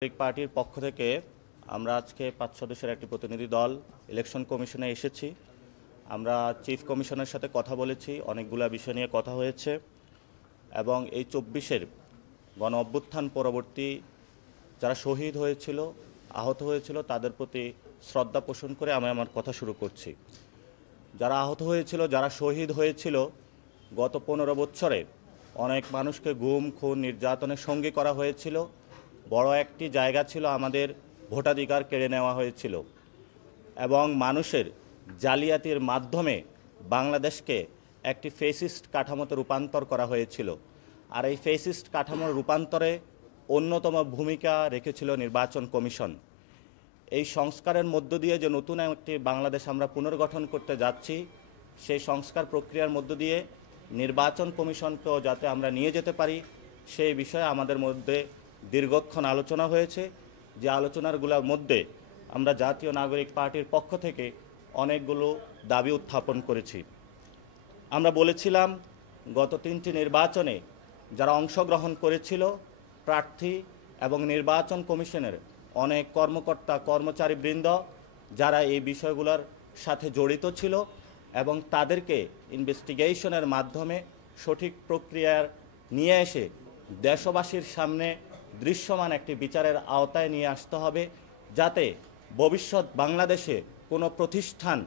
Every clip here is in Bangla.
নাগরিক পার্টির পক্ষ থেকে আমরা আজকে 5 সদস্যের একটি প্রতিনিধি দল ইলেকশন কমিশনে এসেছি। আমরা চিফ কমিশনের সাথে কথা বলেছি, অনেকগুলো বিষয় নিয়ে কথা হয়েছে এবং এই 24-এর গণ অভ্যুত্থান পরবর্তী যারা শহীদ হয়েছিল, আহত হয়েছিল তাদের প্রতি শ্রদ্ধা পোষণ করে আমি আমার কথা শুরু করছি। যারা আহত হয়েছিল, যারা শহীদ হয়েছিল, গত 15 বছরে অনেক মানুষকে গুম, খুন, নির্যাতনের সঙ্গী করা হয়েছিল। বড় একটি জায়গা ছিল আমাদের ভোটাধিকার কেড়ে নেওয়া হয়েছিল এবং মানুষের জালিয়াতির মাধ্যমে বাংলাদেশকে একটি ফেসিস্ট কাঠামোতে রূপান্তর করা হয়েছিল। আর এই ফেসিস্ট কাঠামোর রূপান্তরে অন্যতম ভূমিকা রেখেছিল নির্বাচন কমিশন। এই সংস্কারের মধ্য দিয়ে যে নতুন একটি বাংলাদেশ আমরা পুনর্গঠন করতে যাচ্ছি, সেই সংস্কার প্রক্রিয়ার মধ্য দিয়ে নির্বাচন কমিশনকেও যাতে আমরা নিয়ে যেতে পারি, সেই বিষয়ে আমাদের মধ্যে দীর্ঘক্ষণ আলোচনা হয়েছে। যে আলোচনাগুলোর মধ্যে আমরা জাতীয় নাগরিক পার্টির পক্ষ থেকে অনেকগুলো দাবি উত্থাপন করেছি। আমরা বলেছিলাম গত 3টি নির্বাচনে যারা অংশগ্রহণ করেছিল, প্রার্থী এবং নির্বাচন কমিশনের অনেক কর্মকর্তা কর্মচারীবৃন্দ যারা এই বিষয়গুলোর সাথে জড়িত ছিল এবং তাদেরকে ইনভেস্টিগেশনের মাধ্যমে সঠিক প্রক্রিয়ার নিয়ে এসে দেশবাসীর সামনে দৃশ্যমান একটি বিচারের আওতায় নিয়ে আসতে হবে, যাতে ভবিষ্যৎ বাংলাদেশে কোনো প্রতিষ্ঠান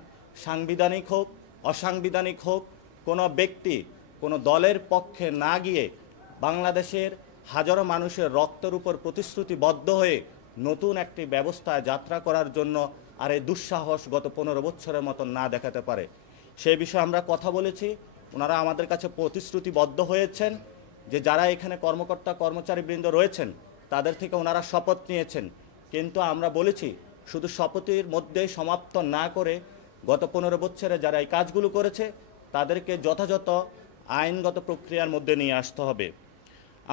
সাংবিধানিক হোক অসাংবিধানিক হোক, কোনো ব্যক্তি কোনো দলের পক্ষে না গিয়ে বাংলাদেশের হাজারো মানুষের রক্তের উপর প্রতিশ্রুতিবদ্ধ হয়ে নতুন একটি ব্যবস্থায় যাত্রা করার জন্য আর এই দুঃসাহস গত 15 বছরের মতন না দেখাতে পারে। সেই বিষয়ে আমরা কথা বলেছি। ওনারা আমাদের কাছে প্রতিশ্রুতিবদ্ধ হয়েছেন যে যারা এখানে কর্মকর্তা কর্মচারীবৃন্দ রয়েছেন তাদের থেকে ওনারা শপথ নিয়েছেন, কিন্তু আমরা বলেছি শুধু শপথের মধ্যেই সমাপ্ত না করে গত 15 বছরে যারা এই কাজগুলো করেছে তাদেরকে যথাযথ আইনগত প্রক্রিয়ার মধ্যে নিয়ে আসতে হবে।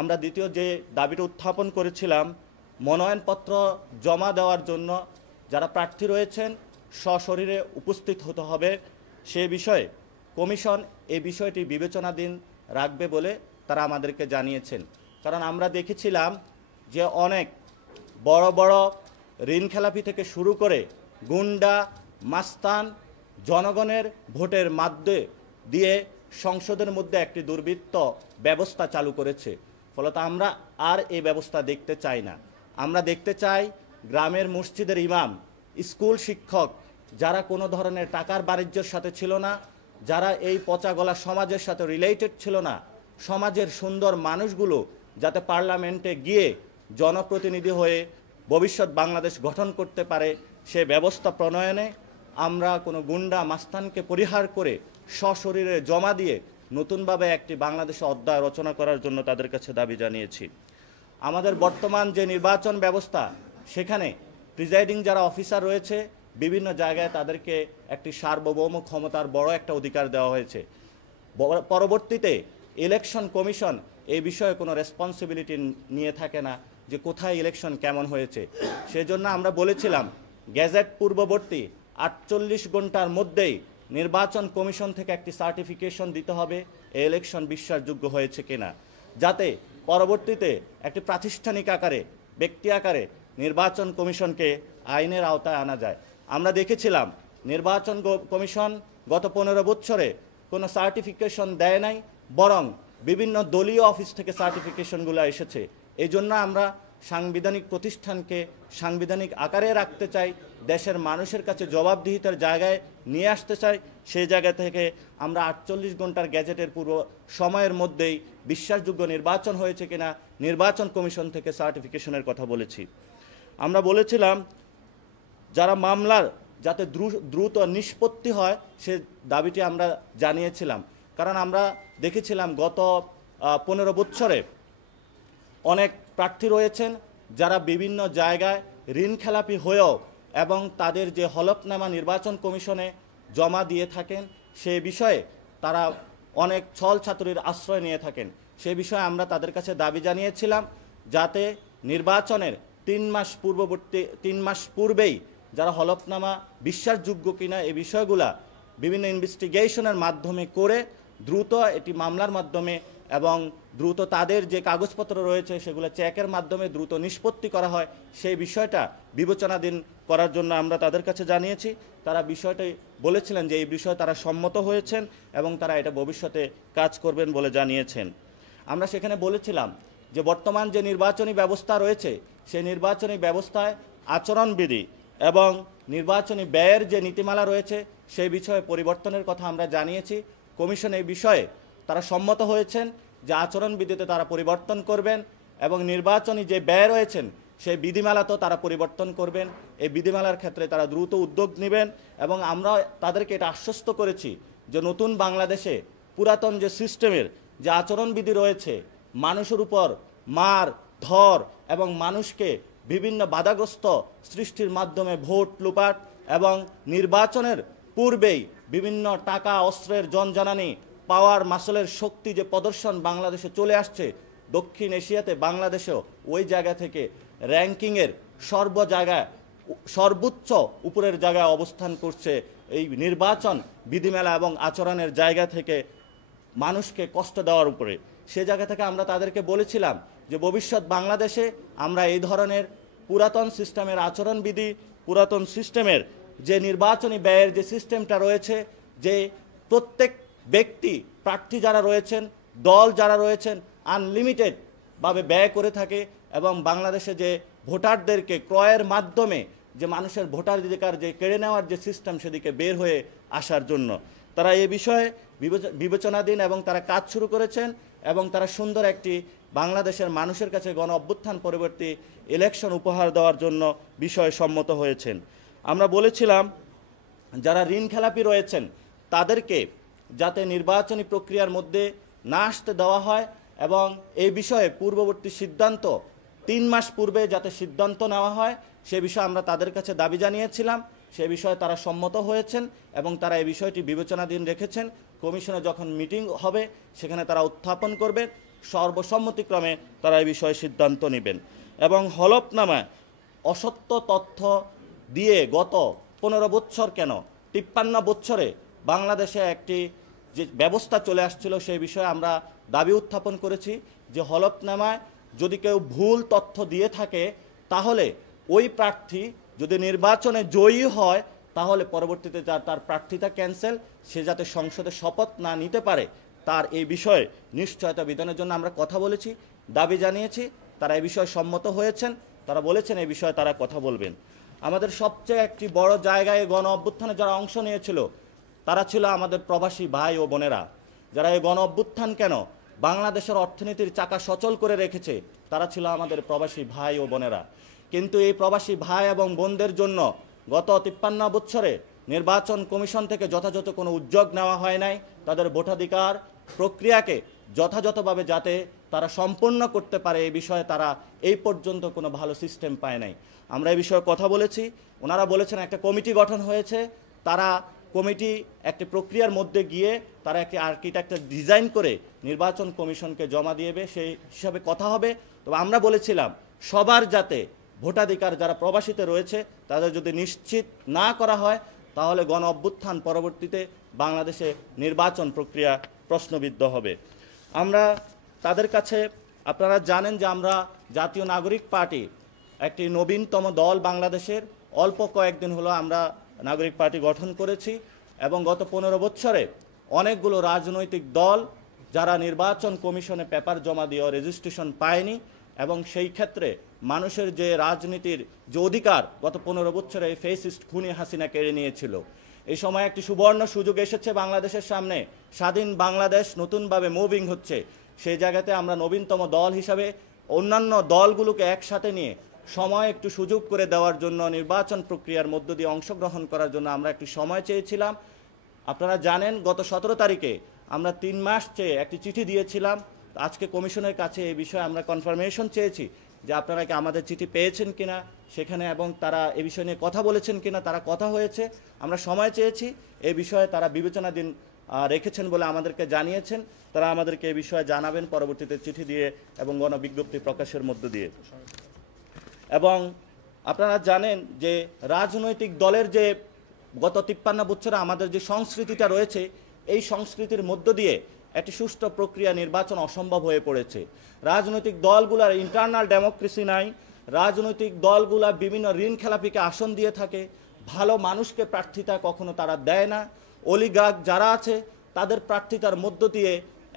আমরা দ্বিতীয় যে দাবিটা উত্থাপন করেছিলাম, মনোনয়নপত্র জমা দেওয়ার জন্য যারা প্রার্থী রয়েছেন সশরীরে উপস্থিত হতে হবে। সে বিষয়ে কমিশন এই বিষয়টি বিবেচনাধীন রাখবে বলে তারা আমাদেরকে জানিয়েছেন। কারণ আমরা দেখেছিলাম যে অনেক বড় বড় ঋণখেলাপি থেকে শুরু করে গুন্ডা মাস্তান জনগণের ভোটের মাধ্যমে দিয়ে সংসদের মধ্যে একটি দুর্বৃত্ত ব্যবস্থা চালু করেছে। ফলত আমরা আর এই ব্যবস্থা দেখতে চাই না। আমরা দেখতে চাই গ্রামের মসজিদের ইমাম, স্কুল শিক্ষক যারা কোনো ধরনের টাকার বাণিজ্যের সাথে ছিল না, যারা এই পচা গলা সমাজের সাথে রিলেটেড ছিল না, সমাজের সুন্দর মানুষগুলো যাতে পার্লামেন্টে গিয়ে জনপ্রতিনিধি হয়ে ভবিষ্যৎ বাংলাদেশ গঠন করতে পারে, সে ব্যবস্থা প্রণয়নে আমরা কোনো গুন্ডা মাস্তানকে পরিহার করে সশরীরে জমা দিয়ে নতুনভাবে একটি বাংলাদেশে অধ্যায় রচনা করার জন্য তাদের কাছে দাবি জানিয়েছি। আমাদের বর্তমান যে নির্বাচন ব্যবস্থা, সেখানে প্রিজাইডিং যারা অফিসার রয়েছে বিভিন্ন জায়গায় তাদেরকে একটি সার্বভৌম ক্ষমতার বড় একটা অধিকার দেওয়া হয়েছে। পরবর্তীতে ইলেকশন কমিশন এই বিষয়ে কোনো রেসপন্সিবিলিটি নিয়ে থাকে না যে কোথায় ইলেকশন কেমন হয়েছে। সেজন্য আমরা বলেছিলাম গ্যাজেট পূর্ববর্তী 48 ঘন্টার মধ্যেই নির্বাচন কমিশন থেকে একটি সার্টিফিকেশন দিতে হবে এই ইলেকশন বিশ্বাসযোগ্য হয়েছে কিনা, যাতে পরবর্তীতে একটি প্রাতিষ্ঠানিক আকারে ব্যক্তি আকারে নির্বাচন কমিশনকে আইনের আওতায় আনা যায়। আমরা দেখেছিলাম নির্বাচন কমিশন গত 15 বছরে কোনো সার্টিফিকেশন দেয় নাই, বরং বিভিন্ন দলীয় অফিস থেকে সার্টিফিকেশনগুলো এসেছে। এই জন্য আমরা সাংবিধানিক প্রতিষ্ঠানকে সাংবিধানিক আকারে রাখতে চাই, দেশের মানুষের কাছে জবাবদিহিতার জায়গায় নিয়ে আসতে চাই। সেই জায়গা থেকে আমরা 48 ঘন্টার গ্যাজেটের পূর্ব সময়ের মধ্যেই বিশ্বাসযোগ্য নির্বাচন হয়েছে কিনা নির্বাচন কমিশন থেকে সার্টিফিকেশনের কথা বলেছি। আমরা বলেছিলাম যারা মামলার যাতে দ্রুত নিষ্পত্তি হয় সে দাবিটি আমরা জানিয়েছিলাম। কারণ আমরা দেখেছিলাম গত 15 বছরে অনেক প্রার্থী রয়েছেন যারা বিভিন্ন জায়গায় ঋণখেলাপি হয়েও এবং তাদের যে হলফনামা নির্বাচন কমিশনে জমা দিয়ে থাকেন সে বিষয়ে তারা অনেক ছল ছাত্রীর আশ্রয় নিয়ে থাকেন। সে বিষয়ে আমরা তাদের কাছে দাবি জানিয়েছিলাম যাতে নির্বাচনের 3 মাস পূর্বেই যারা হলফনামা বিশ্বাসযোগ্য কিনা এই বিষয়গুলা বিভিন্ন ইনভেস্টিগেশনের মাধ্যমে করে দ্রুত এটি মামলার মাধ্যমে এবং দ্রুত তাদের যে কাগজপত্র রয়েছে সেগুলো চেকের মাধ্যমে দ্রুত নিষ্পত্তি করা হয় সেই বিষয়টা বিবেচনাধীন করার জন্য আমরা তাদের কাছে জানিয়েছি। তারা বিষয়টি বলেছিলেন যে এই বিষয়ে তারা সম্মত হয়েছেন এবং তারা এটা ভবিষ্যতে কাজ করবেন বলে জানিয়েছেন। আমরা সেখানে বলেছিলাম যে বর্তমান যে নির্বাচনী ব্যবস্থা রয়েছে সেই নির্বাচনী ব্যবস্থায় আচরণবিধি এবং নির্বাচনী ব্যয়ের যে নীতিমালা রয়েছে সেই বিষয়ে পরিবর্তনের কথা আমরা জানিয়েছি। কমিশন এই বিষয়ে তারা সম্মত হয়েছেন যে আচরণবিধিতে তারা পরিবর্তন করবেন এবং নির্বাচনী যে ব্যয় রয়েছেন সেই বিধিমালাতেও তারা পরিবর্তন করবেন। এই বিধিমালার ক্ষেত্রে তারা দ্রুত উদ্যোগ নেবেন এবং আমরা তাদেরকে এটা আশ্বস্ত করেছি যে নতুন বাংলাদেশে পুরাতন যে সিস্টেমের যে আচরণবিধি রয়েছে, মানুষের উপর মার ধর এবং মানুষকে বিভিন্ন বাধাগ্রস্ত সৃষ্টির মাধ্যমে ভোট লুপাট এবং নির্বাচনের পূর্বেই বিভিন্ন টাকা অস্ত্রের জনজানানি পাওয়ার মাসলের শক্তি যে প্রদর্শন বাংলাদেশে চলে আসছে, দক্ষিণ এশিয়াতে বাংলাদেশেও ওই জায়গা থেকে র্যাঙ্কিংয়ের সর্বোচ্চ উপরের জায়গায় অবস্থান করছে। এই নির্বাচন বিধিমেলা এবং আচরণের জায়গা থেকে মানুষকে কষ্ট দেওয়ার উপরে, সে জায়গা থেকে আমরা তাদেরকে বলেছিলাম যে ভবিষ্যৎ বাংলাদেশে আমরা এই ধরনের পুরাতন সিস্টেমের আচরণবিধি, পুরাতন সিস্টেমের যে নির্বাচনী ব্যয়ের যে সিস্টেমটা রয়েছে, যে প্রত্যেক ব্যক্তি প্রার্থী যারা রয়েছেন, দল যারা রয়েছেন আনলিমিটেডভাবে ব্যয় করে থাকে এবং বাংলাদেশে যে ভোটারদেরকে ক্রয়ের মাধ্যমে যে মানুষের ভোটাধিকার যে কেড়ে নেওয়ার যে সিস্টেম সেদিকে বের হয়ে আসার জন্য তারা এ বিষয়ে বিবেচনাধীন এবং তারা কাজ শুরু করেছেন এবং তারা সুন্দর একটি বাংলাদেশের মানুষের কাছে গণ অভ্যুত্থান পরবর্তী ইলেকশন উপহার দেওয়ার জন্য বিষয়ে সম্মত হয়েছেন। আমরা বলেছিলাম যারা ঋণ খেলাপি রয়েছেন তাদেরকে যাতে নির্বাচনী প্রক্রিয়ার মধ্যে না আসতে দেওয়া হয় এবং এই বিষয়ে পূর্ববর্তী সিদ্ধান্ত 3 মাস পূর্বে যাতে সিদ্ধান্ত নেওয়া হয় সে বিষয়ে আমরা তাদের কাছে দাবি জানিয়েছিলাম। সে বিষয়ে তারা সম্মত হয়েছেন এবং তারা এই বিষয়টি বিবেচনাধীন রেখেছেন। কমিশনে যখন মিটিং হবে সেখানে তারা উত্থাপন করবেন, সর্বসম্মতিক্রমে তারা এই বিষয়ে সিদ্ধান্ত নেবেন। এবং হলফনামায় অসত্য তথ্য দিয়ে গত 15 বছর কেন 53 বছরে বাংলাদেশে একটি যে ব্যবস্থা চলে আসছিল সেই বিষয়ে আমরা দাবি উত্থাপন করেছি যে হলফনামায় যদি কেউ ভুল তথ্য দিয়ে থাকে তাহলে ওই প্রার্থী যদি নির্বাচনে জয়ী হয় তাহলে পরবর্তীতে তার প্রার্থিতা ক্যান্সেল, সে যাতে সংসদে শপথ না নিতে পারে তার এই বিষয়ে নিশ্চয়তা বিধানের জন্য আমরা কথা বলেছি, দাবি জানিয়েছি। তারা এই বিষয়ে সম্মত হয়েছেন, তারা বলেছেন এই বিষয়ে তারা কথা বলবেন। আমাদের সবচেয়ে একটি বড় জায়গায় গণ অভ্যুত্থানে যারা অংশ নিয়েছিল তারা ছিল আমাদের প্রবাসী ভাই ও বোনেরা, যারা এই গণ অভ্যুত্থান কেন বাংলাদেশের অর্থনীতির চাকা সচল করে রেখেছে তারা ছিল আমাদের প্রবাসী ভাই ও বোনেরা। কিন্তু এই প্রবাসী ভাই এবং বোনদের জন্য গত 53 বছরে নির্বাচন কমিশন থেকে যথাযথ কোনো উদ্যোগ নেওয়া হয় নাই। তাদের ভোটাধিকার প্রক্রিয়াকে যথাযথভাবে যাতে তারা সম্পন্ন করতে পারে এই বিষয়ে তারা এই পর্যন্ত কোনো ভালো সিস্টেম পায় নাই। আমরা এই বিষয়ে কথা বলেছি, ওনারা বলেছেন একটা কমিটি গঠন হয়েছে, তারা কমিটি একটি প্রক্রিয়ার মধ্যে গিয়ে তারা একটি আর্কিটেকচার ডিজাইন করে নির্বাচন কমিশনকে জমা দিয়েবে, সেই হিসাবে কথা হবে। তবে আমরা বলেছিলাম সবার যাতে ভোটাধিকার যারা প্রবাসীতে রয়েছে তাদের যদি নিশ্চিত না করা হয় তাহলে গণ অভ্যুত্থান পরবর্তীতে বাংলাদেশে নির্বাচন প্রক্রিয়া প্রশ্নবিদ্ধ হবে। আমরা তাদের কাছে, আপনারা জানেন যে আমরা জাতীয় নাগরিক পার্টি একটি নবীনতম দল, বাংলাদেশের অল্প কয়েকদিন হলো আমরা নাগরিক পার্টি গঠন করেছি এবং গত 15 বছরে অনেকগুলো রাজনৈতিক দল যারা নির্বাচন কমিশনে পেপার জমা দিয়েও রেজিস্ট্রেশন পায়নি এবং সেই ক্ষেত্রে মানুষের যে রাজনীতির যে অধিকার গত 15 বছরে এই ফেসিস্ট খুনি হাসিনা কেড়ে নিয়েছিল। এই সময় একটি সুবর্ণ সুযোগ এসেছে বাংলাদেশের সামনে, স্বাধীন বাংলাদেশ নতুনভাবে মুভিং হচ্ছে। সেই জায়গাতে আমরা নবীনতম দল হিসাবে অন্যান্য দলগুলোকে একসাথে নিয়ে সময় একটু সুযোগ করে দেওয়ার জন্য নির্বাচন প্রক্রিয়ার মধ্য দিয়ে অংশগ্রহণ করার জন্য আমরা একটি সময় চেয়েছিলাম। আপনারা জানেন গত 17 তারিখে আমরা 3 মাস চেয়ে একটি চিঠি দিয়েছিলাম। আজকে কমিশনের কাছে এই বিষয়ে আমরা কনফার্মেশন চেয়েছি যে আপনারা কি আমাদের চিঠি পেয়েছেন কিনা সেখানে, এবং তারা এই বিষয় নিয়ে কথা বলেছেন কিনা। তারা কথা হয়েছে, আমরা সময় চেয়েছি, এই বিষয়ে তারা বিবেচনাধীন রেখেছেন বলে আমাদেরকে জানিয়েছেন। তারা আমাদেরকে এই বিষয়ে জানাবেন পরবর্তীতে চিঠি দিয়ে এবং গণবিজ্ঞপ্তি প্রকাশের মধ্য দিয়ে। এবং আপনারা জানেন যে রাজনৈতিক দলের যে গত 53 বছরে আমাদের যে সংস্কৃতিটা রয়েছে এই সংস্কৃতির মধ্য দিয়ে একটি সুষ্ঠু প্রক্রিয়া নির্বাচন অসম্ভব হয়ে পড়েছে। রাজনৈতিক দলগুলোর ইন্টারনাল ডেমোক্রেসি নাই। রাজনৈতিক দলগুলা বিভিন্ন ঋণ খেলাপিকে আসন দিয়ে থাকে, ভালো মানুষকে প্রার্থিতা কখনো তারা দেয় না। অলিগার্ক যারা আছে তাদের প্রার্থিতার মধ্য দিয়ে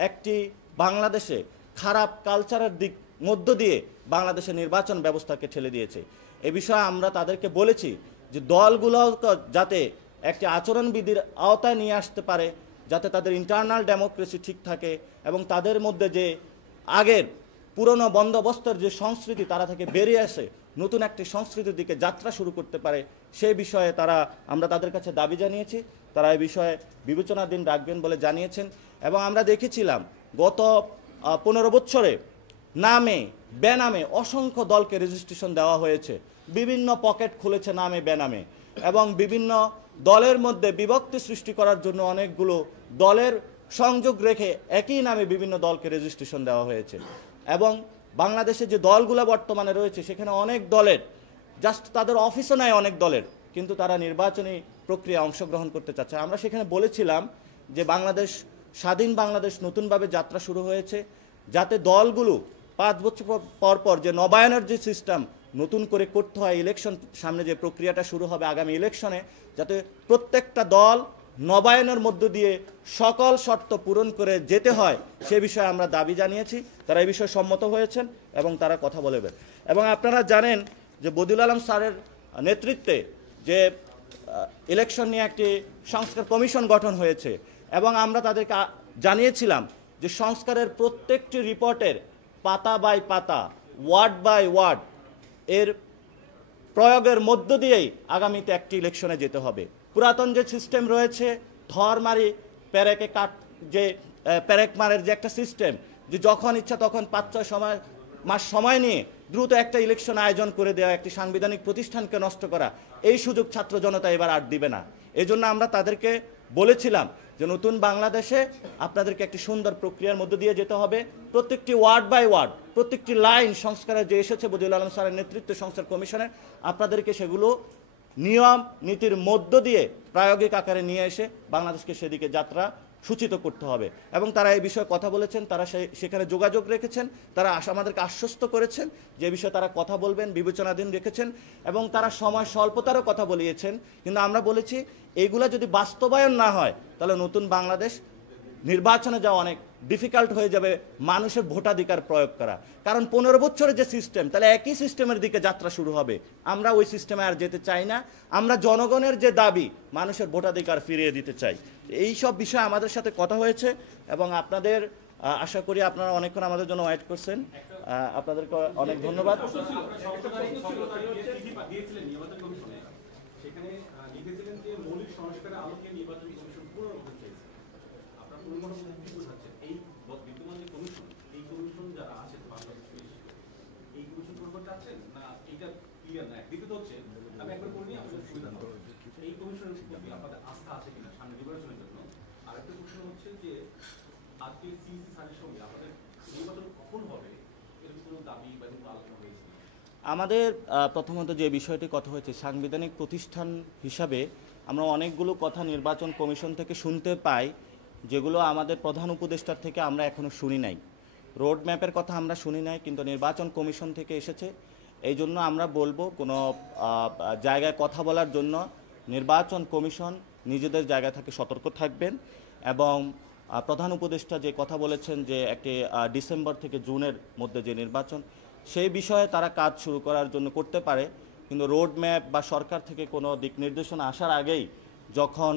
একটি বাংলাদেশে খারাপ কালচারের দিক মধ্য দিয়ে বাংলাদেশের নির্বাচন ব্যবস্থাকে ঠেলে দিয়েছে। এ বিষয়ে আমরা তাদেরকে বলেছি যে দলগুলো যাতে একটি আচরণবিধির আওতায় নিয়ে আসতে পারে, যাতে তাদের ইন্টারনাল ডেমোক্রেসি ঠিক থাকে এবং তাদের মধ্যে যে আগের পুরনো বন্দোবস্তের যে সংস্কৃতি তারা থেকে বেরিয়ে আসে নতুন একটি সংস্কৃতির দিকে যাত্রা শুরু করতে পারে, সেই বিষয়ে আমরা তাদের কাছে দাবি জানিয়েছি। তারা এই বিষয়ে বিবেচনাধীন রাখবেন বলে জানিয়েছেন। এবং আমরা দেখেছিলাম গত 15 বছরে নামে বেনামে অসংখ্য দলকে রেজিস্ট্রেশন দেওয়া হয়েছে, বিভিন্ন পকেট খুলেছে নামে বেনামে, এবং বিভিন্ন দলের মধ্যে বিভক্তি সৃষ্টি করার জন্য অনেকগুলো দলের সংযোগ রেখে একই নামে বিভিন্ন দলকে রেজিস্ট্রেশন দেওয়া হয়েছে। এবং বাংলাদেশে যে দলগুলো বর্তমানে রয়েছে সেখানে অনেক দলের জাস্ট তাদের অফিসও নাই অনেক দলের, কিন্তু তারা নির্বাচনী প্রক্রিয়া অংশগ্রহণ করতে চাচ্ছে। আমরা সেখানে বলেছিলাম যে স্বাধীন বাংলাদেশ নতুনভাবে যাত্রা শুরু হয়েছে, যাতে দলগুলো 5 বছর পর পর যে নবায়নের যে সিস্টেম নতুন করে করতে হয়, ইলেকশন সামনে যে প্রক্রিয়াটা শুরু হবে আগামী ইলেকশনে, যাতে প্রত্যেকটা দল নবায়নের মধ্য দিয়ে সকল শর্ত পূরণ করে যেতে হয়, সে বিষয়ে আমরা দাবি জানিয়েছি। তারা এই বিষয়ে সম্মত হয়েছেন এবং তারা কথা বলবেন। এবং আপনারা জানেন যে বদিউল আলম স্যারের নেতৃত্বে যে ইলেকশন নিয়ে একটি সংস্কার কমিশন গঠন হয়েছে, এবং আমরা তাদেরকে জানিয়েছিলাম যে সংস্কারের প্রত্যেকটি রিপোর্টের পাতা বাই পাতা, ওয়ার্ড বাই ওয়ার্ড এর প্রয়োগের মধ্য দিয়েই আগামীতে একটি ইলেকশনে যেতে হবে। পুরাতন যে সিস্টেম রয়েছে ধরমারি প্যারেকে যে প্যারেক মারের যে একটা সিস্টেম, যে যখন ইচ্ছা তখন 5-6 মাস সময় নিয়ে দ্রুত একটা ইলেকশন আয়োজন করে দেওয়া, একটি সাংবিধানিক প্রতিষ্ঠানকে নষ্ট করা, এই সুযোগ ছাত্র জনতা এবার আর দিবে না। এই জন্য আমরা তাদেরকে বলেছিলাম যে নতুন বাংলাদেশে আপনাদেরকে একটি সুন্দর প্রক্রিয়ার মধ্য দিয়ে যেতে হবে। প্রত্যেকটি ওয়ার্ড বাই ওয়ার্ড, প্রত্যেকটি লাইন সংস্কারে যে এসেছে বদিউল আলম স্যারের নেতৃত্বে সংস্কার কমিশনের, আপনাদেরকে সেগুলো নিয়ম নীতির মধ্য দিয়ে প্রায়োগিক আকারে নিয়ে এসে বাংলাদেশকে সেদিকে যাত্রা সূচিত করতে হবে। এবং তারা এই বিষয়ে কথা বলেছেন, তারা সেখানে যোগাযোগ রেখেছেন, তারা আমাদেরকে আশ্বস্ত করেছেন যে এই বিষয়ে তারা কথা বলবেন, বিবেচনাধীন রেখেছেন, এবং তারা সময় স্বল্পতারও কথা বলিয়েছেন। কিন্তু আমরা বলেছি এইগুলা যদি বাস্তবায়ন না হয় তাহলে নতুন বাংলাদেশ নির্বাচনে যাওয়া অনেক ডিফিকাল্ট হয়ে যাবে, মানুষের ভোটাধিকার প্রয়োগ করা। কারণ 15 বছরের যে সিস্টেম, তাহলে একই সিস্টেমের দিকে যাত্রা শুরু হবে। আমরা ওই সিস্টেমে আর যেতে চাই না। আমরা জনগণের যে দাবি মানুষের ভোটাধিকার ফিরিয়ে দিতে চাই। এই সব বিষয়ে আমাদের সাথে কথা হয়েছে, এবং আপনাদের আশা করি আপনারা অনেকক্ষণ আমাদের জন্য ওয়েট করছেন। আপনাদেরকে অনেক ধন্যবাদ। আমাদের প্রথমত যে বিষয়টি কথা হয়েছে, সাংবিধানিক প্রতিষ্ঠান হিসাবে আমরা অনেকগুলো কথা নির্বাচন কমিশন থেকে শুনতে পাই, যেগুলো আমাদের প্রধান উপদেষ্টার থেকে আমরা এখনও শুনি নাই। রোড ম্যাপের কথা আমরা শুনি নাই, কিন্তু নির্বাচন কমিশন থেকে এসেছে। এই জন্য আমরা বলবো কোনো জায়গায় কথা বলার জন্য নির্বাচন কমিশন নিজেদের জায়গা থেকে সতর্ক থাকবেন। এবং প্রধান উপদেষ্টা যে কথা বলেছেন যে একটি ডিসেম্বর থেকে জুনের মধ্যে যে নির্বাচন, সেই বিষয়ে তারা কাজ শুরু করার জন্য করতে পারে। কিন্তু রোড ম্যাপ বা সরকার থেকে কোনো দিক নির্দেশনা আসার আগেই যখন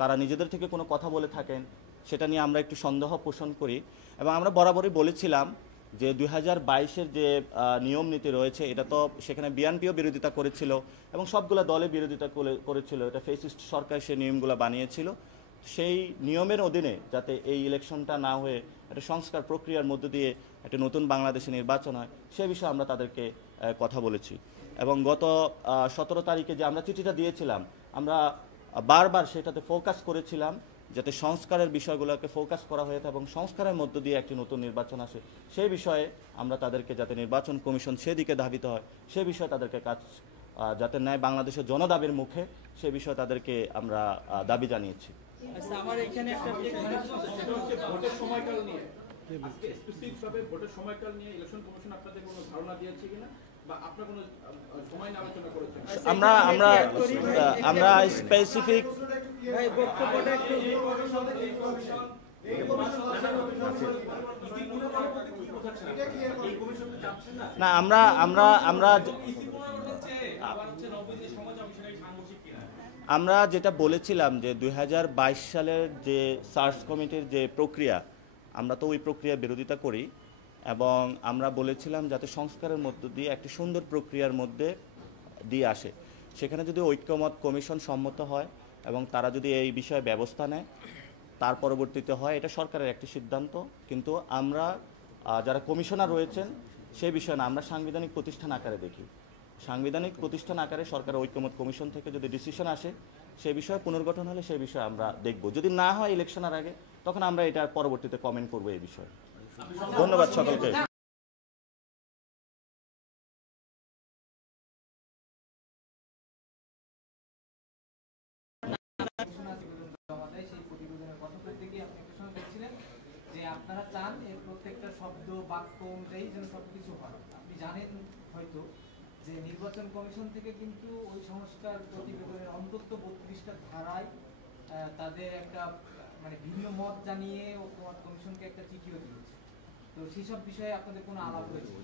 তারা নিজেদের থেকে কোনো কথা বলে থাকেন, সেটা নিয়ে আমরা একটু সন্দেহ পোষণ করি। এবং আমরা বরাবরই বলেছিলাম যে 2022-এর যে নিয়ম নীতি রয়েছে, এটা তো সেখানে বিএনপিও বিরোধিতা করেছিল এবং সবগুলো দলে বিরোধিতা করেছিল। এটা ফ্যাসিস্ট সরকার সেই নিয়মগুলো বানিয়েছিল। সেই নিয়মের অধীনে যাতে এই ইলেকশনটা না হয়ে একটা সংস্কার প্রক্রিয়ার মধ্য দিয়ে একটা নতুন বাংলাদেশে নির্বাচন হয়, সে বিষয়ে আমরা তাদেরকে কথা বলেছি। এবং গত 17 তারিখে যে আমরা চিঠিটা দিয়েছিলাম, আমরা বারবার সেটাতে ফোকাস করেছিলাম যাতে সংস্কারের বিষয়গুলোকে ফোকাস করা হয়ে থাকে এবং সংস্কারের মধ্য দিয়ে একটি নতুন নির্বাচন আসে। সেই বিষয়ে আমরা তাদেরকে যাতে নির্বাচন কমিশন সেদিকে ধাবিত হয়, সে বিষয়ে তাদেরকে কাজ যাতে ন্যায় বাংলাদেশের জনদাবির মুখে সে বিষয়ে তাদেরকে আমরা দাবি জানিয়েছি। আচ্ছা, আমার এখানে একটা ভোটের সময়কাল নিয়ে আজকে স্পেসিফিকভাবে ভোটের সময়কাল নিয়ে ইলেকশন কমিশন আপনাদের কোনো ধারণা দিয়েছে কিনা বা আপনারা কোনো সময় নিয়ে আলোচনা করেছেন? আমরা স্পেসিফিক ভাই বক্তব্যটা একটু না আমরা যেটা বলেছিলাম যে 2022 সালের যে সার্চ কমিটির যে প্রক্রিয়া, আমরা তো ওই প্রক্রিয়ার বিরোধিতা করি এবং আমরা বলেছিলাম যাতে সংস্কারের মধ্য দিয়ে একটি সুন্দর প্রক্রিয়ার মধ্যে দিয়ে আসে। সেখানে যদি ঐক্যমত কমিশন সম্মত হয় এবং তারা যদি এই বিষয়ে ব্যবস্থা নেয়, তার পরবর্তীতে হয় এটা সরকারের একটি সিদ্ধান্ত। কিন্তু আমরা যারা কমিশনার রয়েছেন সেই বিষয়ে না, আমরা সাংবিধানিক প্রতিষ্ঠান আকারে দেখি। সাংবিধানিক প্রতিষ্ঠান আকারে সরকারের ঐক্যমত কমিশন থেকে যদি ডিসিশন আসে সেই বিষয়ে পুনর্গঠন হলে সেই বিষয়ে আমরা দেখব। যদি না হয় ইলেকশনের আগে, তখন আমরা এটার পরবর্তীতে কমেন্ট করবো এই বিষয়ে। ধন্যবাদ সকলকে। আপনারা চান এর প্রত্যেকটা শব্দ বাক্য অনুযায়ী যেন সবকিছু হয়। আপনি জানেন হয়তো যে নির্বাচন কমিশন থেকে কিন্তু ওই সংস্কার প্রতিবেদনের অন্তত 32টা ধারায় তাদের একটা মানে ভিন্ন মত জানিয়ে ঐক্যমত কমিশনকে একটা চিঠিও দিয়েছে। তো সেসব বিষয়ে আপনাদের কোনো আলাপ হয়েছে?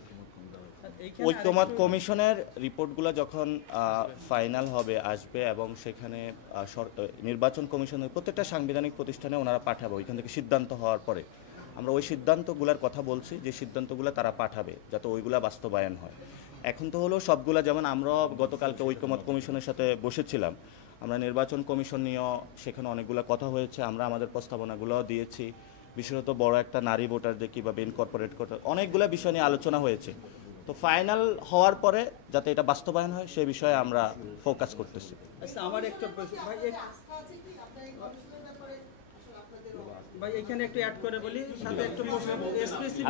ঐক্যমত কমিশনের রিপোর্টগুলো যখন ফাইনাল হবে আসবে এবং সেখানে নির্বাচন কমিশনের প্রত্যেকটা সাংবিধানিক প্রতিষ্ঠানে ওনারা পাঠাবে। ওইখান থেকে সিদ্ধান্ত হওয়ার পরে আমরা ওই সিদ্ধান্তগুলোর কথা বলছি, যে সিদ্ধান্তগুলো তারা পাঠাবে যাতে ওইগুলা বাস্তবায়ন হয়। এখন তো হলো সবগুলা, যেমন আমরা গতকালকে ঐক্যমত কমিশনের সাথে বসেছিলাম, আমরা নির্বাচন কমিশন নিয়েও সেখানে অনেকগুলো কথা হয়েছে, আমরা আমাদের প্রস্তাবনাগুলোও দিয়েছি। বিশেষত বড় একটা নারী ভোটারদের কীভাবে ইনকর্পোরেট করতে, অনেকগুলো বিষয় নিয়ে আলোচনা হয়েছে। তো ফাইনাল হওয়ার পরে যাতে এটা বাস্তবায়ন হয় সে বিষয়ে আমরা ফোকাস করতেছি। আচ্ছা, আমার একটা ভাই এখানে একটু অ্যাড করে বলি, সাথে একটু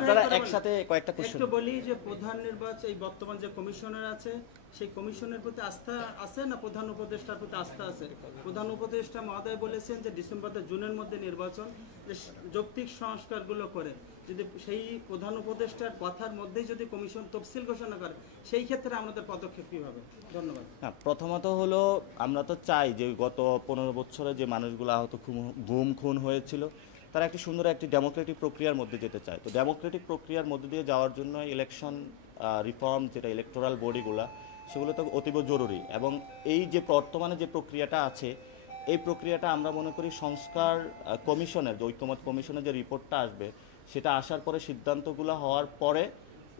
আপনারা একসাথে কয়েকটা কোশ্চেন একটু বলি যে প্রধান নির্বাচন এই বর্তমান যে কমিশনার আছে সেই কমিশনের প্রতি আস্থা আছে না প্রধান উপদেষ্টার প্রতি আস্থা আছে? প্রধান উপদেষ্টা মহোদয় বলেছেন যে ডিসেম্বর থেকে জুনের মধ্যে নির্বাচন, যে যৌক্তিক সংস্কারগুলো করে যদি সেই প্রধান উপদেষ্টার কথার মধ্যেই যদি কমিশন তফসিল ঘোষণা করে, সেই ক্ষেত্রে আমাদের পদক্ষেপ কী হবে? ধন্যবাদ। হ্যাঁ, প্রথমত হলো আমরা তো চাই যে গত 15 বছরে যে মানুষগুলো আহত গুম খুন হয়েছিল তারা একটি সুন্দর একটি ডেমোক্রেটিক প্রক্রিয়ার মধ্যে যেতে চায়। তো ডেমোক্রেটিক প্রক্রিয়ার মধ্যে দিয়ে যাওয়ার জন্য ইলেকশন রিফর্ম, যেটা ইলেকটোরাল বডিগুলো, সেগুলো তো অতীব জরুরি। এবং এই যে বর্তমানে যে প্রক্রিয়াটা আছে, এই প্রক্রিয়াটা আমরা মনে করি সংস্কার কমিশনের যে ঐক্যমত কমিশনের যে রিপোর্টটা আসবে সেটা আসার পরে সিদ্ধান্তগুলো হওয়ার পরে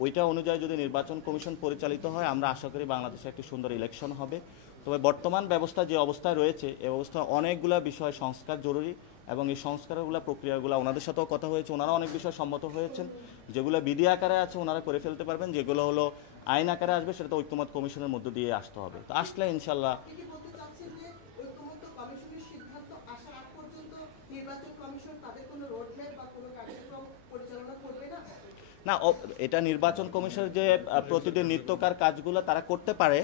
ওইটা অনুযায়ী যদি নির্বাচন কমিশন পরিচালিত হয়, আমরা আশা করি বাংলাদেশে একটি সুন্দর ইলেকশন হবে। তবে বর্তমান ব্যবস্থা যে অবস্থায় রয়েছে, এই অবস্থায় অনেকগুলো বিষয় সংস্কার জরুরি এবং এই সংস্কারগুলো প্রক্রিয়াগুলো ওনাদের সাথেও কথা হয়েছে, ওনারা অনেক বিষয় সম্মত হয়েছেন। যেগুলো বিধি আকারে আছে ওনারা করে ফেলতে পারবেন, যেগুলো হলো আইন আকারে আসবে সেটা তো ঐক্যমত কমিশনের মধ্য দিয়ে আসতে হবে। তো আসলে ইনশাল্লাহ না, এটা নির্বাচন কমিশনের যে প্রতিদিন নিত্যকার কাজগুলো তারা করতে পারে,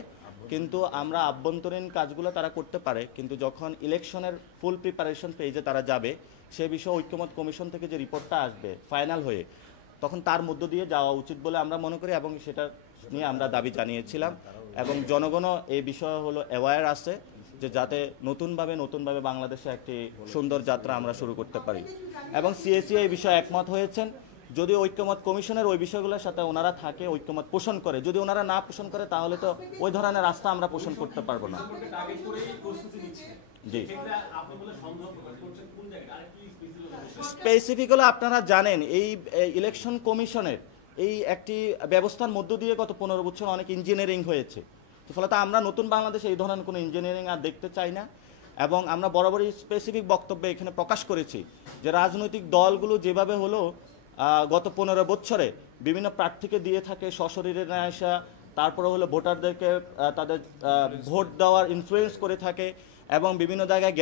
কিন্তু আমরা আভ্যন্তরীণ কাজগুলো তারা করতে পারে, কিন্তু যখন ইলেকশনের ফুল প্রিপারেশন পেজে তারা যাবে সে বিষয়ে ঐক্যমত কমিশন থেকে যে রিপোর্টটা আসবে ফাইনাল হয়ে, তখন তার মধ্য দিয়ে যাওয়া উচিত বলে আমরা মনে করি এবং সেটা নিয়ে আমরা দাবি জানিয়েছিলাম। এবং জনগণও এই বিষয়ে হলো অ্যাওয়্যার আছে যে যাতে নতুনভাবে বাংলাদেশে একটি সুন্দর যাত্রা আমরা শুরু করতে পারি। এবং সিএসি এই বিষয়ে একমত হয়েছেন। যদি ঐক্যমত কমিশনের ওই বিষয়গুলোর সাথে ওনারা থাকে, ঐক্যমত পোষণ করে, যদি ওনারা না পোষণ করে তাহলে তো ওই ধরনের রাস্তা আমরা পোষণ করতে পারবো না। জি, স্পেসিফিক হলো আপনারা জানেন এই ইলেকশন কমিশনের এই একটি ব্যবস্থার মধ্য দিয়ে গত 15 বছর অনেক ইঞ্জিনিয়ারিং হয়েছে। তো ফলত আমরা নতুন বাংলাদেশে এই ধরনের কোনো ইঞ্জিনিয়ারিং আর দেখতে চাই না। এবং আমরা বরাবরই স্পেসিফিক বক্তব্যে এখানে প্রকাশ করেছি যে রাজনৈতিক দলগুলো যেভাবে হলো গত 15 বছরে বিভিন্ন প্রার্থীকে দিয়ে থাকে সশরীরে না আসা, তারপরে হলো ভোটারদেরকে তাদের ভোট দেওয়ার ইনফ্লুয়েন্স করে থাকে এবং বিভিন্ন জায়গায়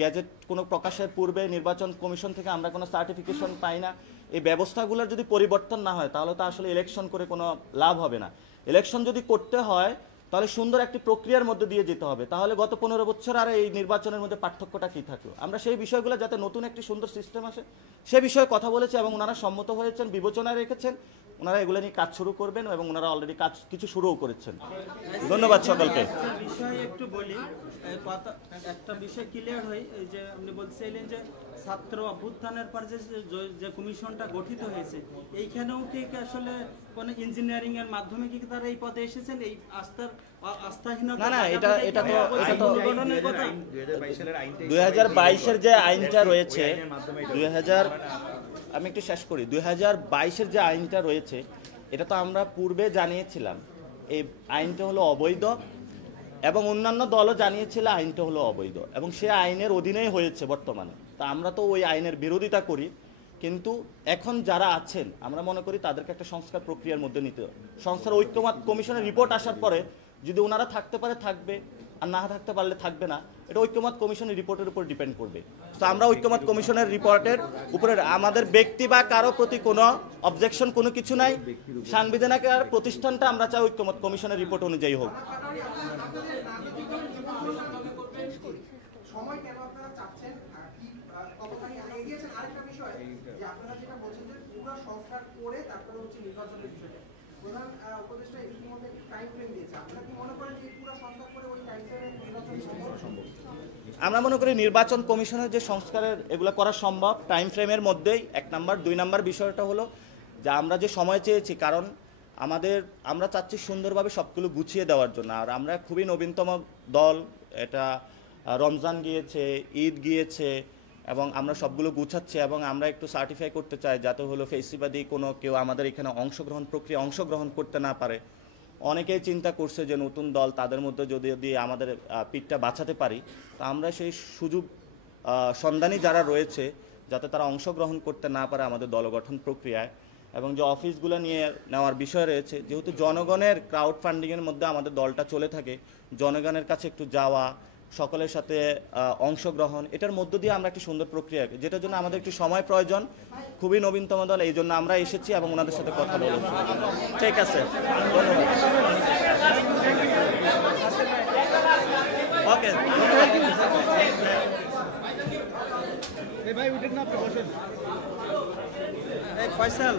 গ্যাজেট কোনো প্রকাশের পূর্বে নির্বাচন কমিশন থেকে আমরা কোনো সার্টিফিকেশন পাই না। এই ব্যবস্থাগুলোর যদি পরিবর্তন না হয় তাহলে তো আসলে ইলেকশন করে কোনো লাভ হবে না। ইলেকশন যদি করতে হয় তাহলে সুন্দর একটি প্রক্রিয়ার মধ্যে দিয়ে যেতে হবে। তাহলে গত 15 বছর আর এই নির্বাচনের মধ্যে পার্থক্যটা কী থাকলো? আমরা সেই বিষয়গুলো যাতে নতুন একটি সুন্দর সিস্টেম আসে সে বিষয়ে কথা বলেছি এবং ওনারা সম্মত হয়েছেন, বিবেচনায় রেখেছেন। ওনারা এগুলো নিয়ে কাজ শুরু করবেন এবং ওনারা অলরেডি কাজ কিছু শুরুও করেছেন। ধন্যবাদ সকলকে। একটা বিষয় একটু বলি, একটা বিষয় ক্লিয়ার হয়, এই যে আপনি বলছিলেন যে ছাত্র অভ্যুত্থানের পর যে কমিশনটা গঠিত হয়েছে, এইখানেও কি আসলে কোন ইঞ্জিনিয়ারিং এর মাধ্যমে কি তারা এই পদে এসেছেন? এই আস্থাহীনতা না, এটা তো 2022-এর যে আইনটা রয়েছে, আমি একটু শেষ করি। 2022-এর যে আইনটা রয়েছে এটা তো আমরা পূর্বে জানিয়েছিলাম এই আইনটা হলো অবৈধ, এবং অন্যান্য দলও জানিয়েছিল আইনটা হলো অবৈধ, এবং সে আইনের অধীনেই হয়েছে বর্তমানে। তা আমরা তো ওই আইনের বিরোধিতা করি, কিন্তু এখন যারা আছেন আমরা মনে করি তাদেরকে একটা সংস্কার প্রক্রিয়ার মধ্যে নিতে হবে। সংস্কার ঐক্যমত কমিশনের রিপোর্ট আসার পরে যদি ওনারা থাকতে পারে থাকবে, আর না থাকতে পারলে থাকবে না। এটা ঐক্যমত কমিশনের রিপোর্টের উপর ডিপেন্ড করবে। তো আমরা ঐক্যমত কমিশনের রিপোর্টের উপরে আমাদের ব্যক্তি বা কারো প্রতি কোনো অবজেকশন কোনো কিছু নাই। সাংবিধানিক প্রতিষ্ঠানটা আমরা চাই ঐক্যমত কমিশনের রিপোর্ট অনুযায়ী হোক। সময় কেন আপনারা চাচ্ছেন কি কতখানি এগিয়েছেন? আরেকটা বিষয় যে আপনারা যেটা বলছেন যে পুরো সংস্কার করে তারপরে হচ্ছে নির্বাচনের বিষয়টা, প্রধান উপদেষ্টা ইতিমধ্যে টাইম ফ্রেম দিয়েছে। আপনারা কি মনে করেন যে পুরো সংস্কার করে ওই টাইম ফ্রেমে নির্বাচন সম্ভব? আমরা মনে করি নির্বাচন কমিশনের যে সংস্কারের এগুলো করা সম্ভব টাইম ফ্রেমের মধ্যেই, 1 নাম্বার। 2 নাম্বার বিষয়টা হলো যে আমরা যে সময় চেয়েছি, কারণ আমরা চাচ্ছি সুন্দরভাবে সবগুলো গুছিয়ে দেওয়ার জন্য। আর আমরা খুবই নবীনতম দল, এটা রমজান গিয়েছে, ঈদ গিয়েছে, এবং আমরা সবগুলো গুছাচ্ছি, এবং আমরা একটু সার্টিফাই করতে চাই যাতে হলো ফেসিবাদী কোনো কেউ আমাদের এখানে অংশগ্রহণ করতে না পারে। অনেকেই চিন্তা করছে যে নতুন দল, তাদের মধ্যে যদি আমাদের পিঠটা বাঁচাতে পারি, তা আমরা সেই সুযোগ সন্ধানী যারা রয়েছে যাতে তারা অংশগ্রহণ করতে না পারে আমাদের দল গঠন প্রক্রিয়ায়। এবং যে অফিসগুলো নিয়ে নেওয়ার বিষয় রয়েছে, যেহেতু জনগণের ক্রাউড ফান্ডিংয়ের মধ্যে আমাদের দলটা চলে থাকে, জনগণের কাছে একটু যাওয়া, সকলের সাথে অংশগ্রহণ, এটার মধ্য দিয়ে আমরা একটি সুন্দর প্রক্রিয়া, যেটার জন্য আমাদের একটু সময় প্রয়োজন। খুবই নবীনতম দল, এই জন্য আমরা এসেছি এবং ওনাদের সাথে কথা বলেছি। ঠিক আছে, ধন্যবাদ। ওকে, ফয়সাল।